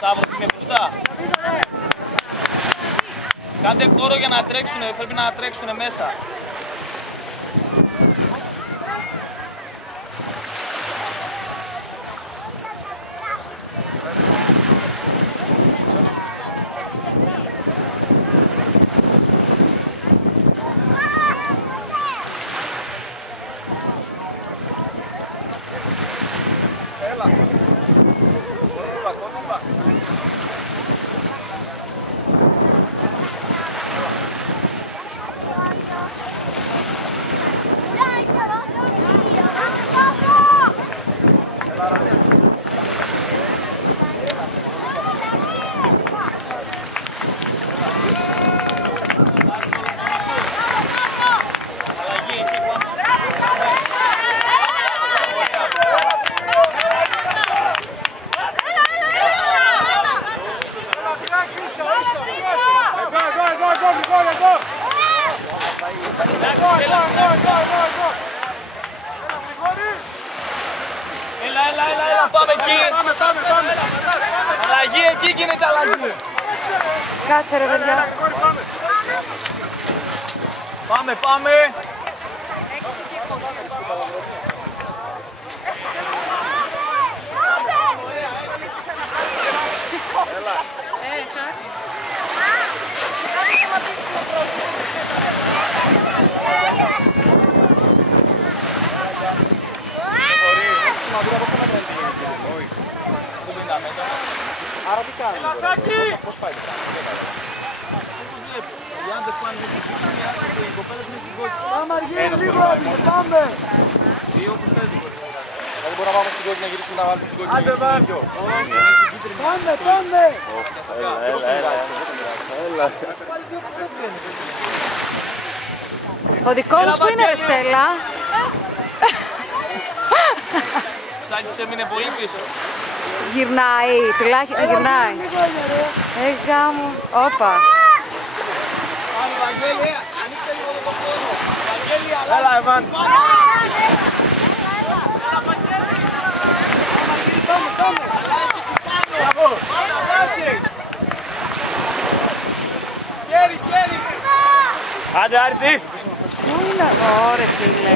Σταύρος είναι μπροστά. Κάντε χώρο για να τρέξουνε, πρέπει να τρέξουνε μέσα. Έλα, πάμε εκεί. Αλλαγή, εκεί γίνεται αλλαγή. Κάτσε ρε παιδιά. Πάμε. Άρα τι κάνουμε τώρα, πώς πάει το πράγμα, δεν πάει. Οι άντρες πάνε με την κούπια, οι κοπέλες με την κόκκι. Πάμε αργύρι λίγο, πάμε! Ή όπως θες την κόκκι. Δηλαδή μπορούμε να πάμε στην κόκκι να γυρίσουμε να βάλουμε στην κόκκι. Άντε πάμε! Πάμε! Έλα. Ο δικός μας που είναι ρε Στέλλα? Σάκης έμεινε πολύ πίσω. Γυρνάει, τουλάχιστον γυρνάει. Γάμο. Όπα. Πάμε Βαγγέλη, ανοίξτε λίγο το χώρο. Βαγγέλη, Έλα, Εβάν. Πάμε! Χέρι. Άντε, Άρτη. Πού είναι? Ωραία φίλε.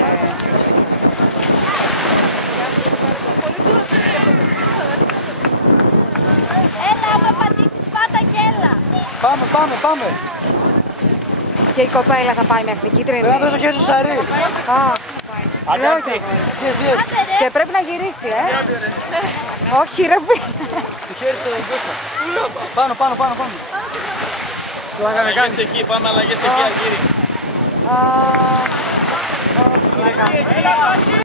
Έλα, άμα πατήσεις πάτα και έλα. Πάμε! Και η κοπέλα θα πάει μέχρι την κίτρινη. Πρέπει να δώσω χέρι στο σαρί. Α, λέω κι εγώ. Και πρέπει να γυρίσει, Όχι ρε φίλε. Το χέρι στο εγκόστα. Πάνω. Αλλαγές εκεί, πάμε αλλαγές εκεί Αργύρι. Όχι ρε γάμο.